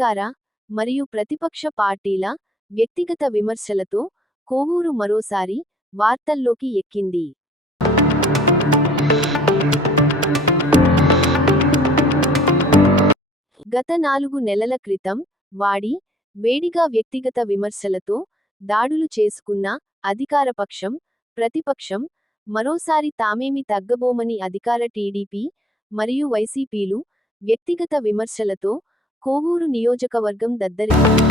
అధికార మరియు ప్రతిపక్ష పార్టీల వ్యక్తిగత విమర్శలతో కోవూరు మరోసారి వార్తల్లోకి ఎక్కింది. గత 4 నెలల క్రితం వాడి వేడిగా వ్యక్తిగత విమర్శలతో దాడులు చేసుకున్న అధికారపక్షం, ప్రతిపక్షం మరోసారి తామేమి తగ్గబోమని అధికార టీడీపీ మరియు వైసీపీలు వ్యక్తిగత విమర్శలతో కోవూరు నియోజకవర్గం దద్దరిల్లింది.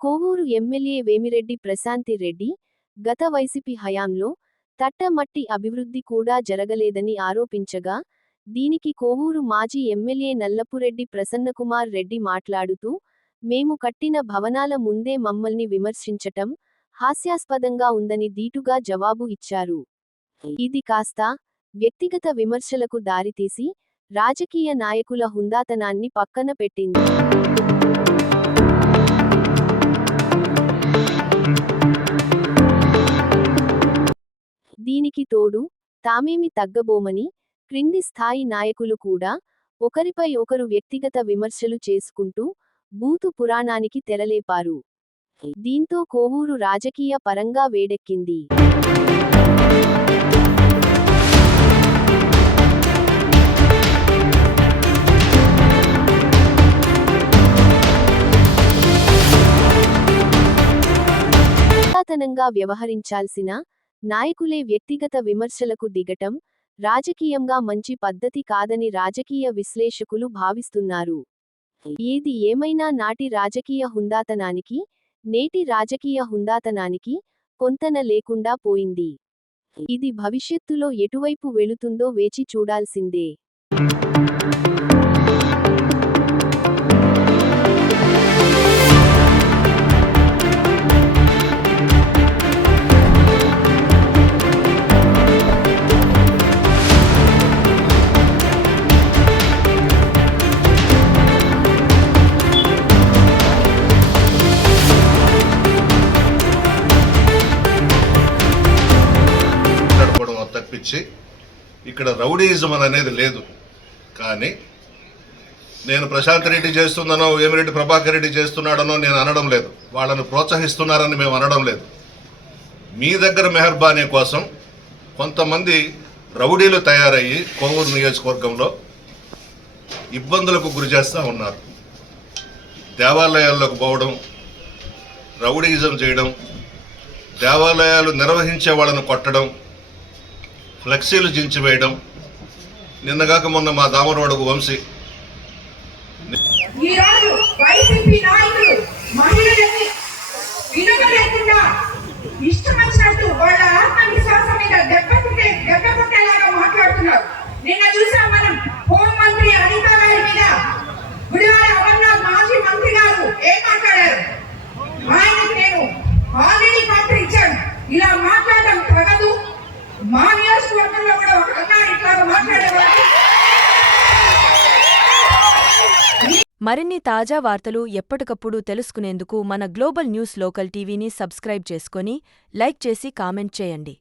కోవూరు ఎమ్మెల్యే వేమిరెడ్డి ప్రశాంతి రెడ్డి గత వైసీపీ హయాంలో తట్టమట్టి అభివృద్ధి కూడా జరగలేదని ఆరోపించగా, దీనికి కోవూరు మాజీ ఎమ్మెల్యే నల్లపురెడ్డి ప్రసన్నకుమార్ రెడ్డి మాట్లాడుతూ, మేము కట్టిన భవనాల ముందే మమ్మల్ని విమర్శించటం హాస్యాస్పదంగా ఉందని దీటుగా జవాబు ఇచ్చారు. ఇది కాస్త వ్యక్తిగత విమర్శలకు దారితీసి రాజకీయ నాయకుల హుందాతనాన్ని పక్కన పెట్టింది. దీనికి తోడు తామేమి తగ్గబోమని క్రింది స్థాయి నాయకులు కూడా ఒకరిపై ఒకరు వ్యక్తిగత విమర్శలు చేసుకుంటూ బూతు పురాణానికి తెరలేపారు. దీంతో కోవూరు రాజకీయ పరంగా వేడెక్కింది. హుందాతనంగా వ్యవహరించాల్సిన నాయకులే వ్యక్తిగత విమర్శలకు దిగటం రాజకీయంగా మంచి పద్ధతి కాదని రాజకీయ విశ్లేషకులు భావిస్తున్నారు. ఏది ఏమైనా నాటి రాజకీయ హుందాతనానికి, నేటి రాజకీయ హుందాతనానికి పొంతన లేకుండా పోయింది. ఇది భవిష్యత్తులో ఎటువైపు వెళుతుందో వేచి చూడాల్సిందే. తప్పించి ఇక్కడ రౌడీయిజం అనేది లేదు. కానీ నేను ప్రశాంత్ రెడ్డి చేస్తున్నానో వేమిరెడ్డి ప్రభాకర్ రెడ్డి చేస్తున్నాడనో నేను అనడం లేదు. వాళ్ళను ప్రోత్సహిస్తున్నారని మేము అనడం లేదు. మీ దగ్గర మెహర్బానీ కోసం కొంతమంది రౌడీలు తయారయ్యి కోవూరు నియోజకవర్గంలో ఇబ్బందులకు గురి చేస్తూ ఉన్నారు. దేవాలయాల్లోకి పోవడం, రౌడీయిజం చేయడం, దేవాలయాలు నిర్వహించే వాళ్ళను కొట్టడం, ఫ్లెక్సీలు జించివేయడం. నిన్నగాక మొన్న మా దామరవాడకు వంశీ మాట్లాడుతున్నారు. నిన్న చూసాం మనం హోంమంత్రి అనిత గారి మీద గుడివాడ అమర్నాథ్ మాజీ మంత్రి గారు ఏం మాట్లాడారు? ఆయనకి నేను ఆల్రెడీ మంత్రి ఇచ్చాను, ఇలా మాట్లాడడం తగదు. మా నియోజకవర్గంలో కూడా ఒక అన్నాడు ఇట్లా మాట్లాడేవారు. మరిన్ని తాజా వార్తలు ఎప్పటికప్పుడు తెలుసుకునేందుకు మన గ్లోబల్ న్యూస్ లోకల్ టీవీని సబ్స్క్రైబ్ చేసుకొని లైక్ చేసి కామెంట్ చేయండి.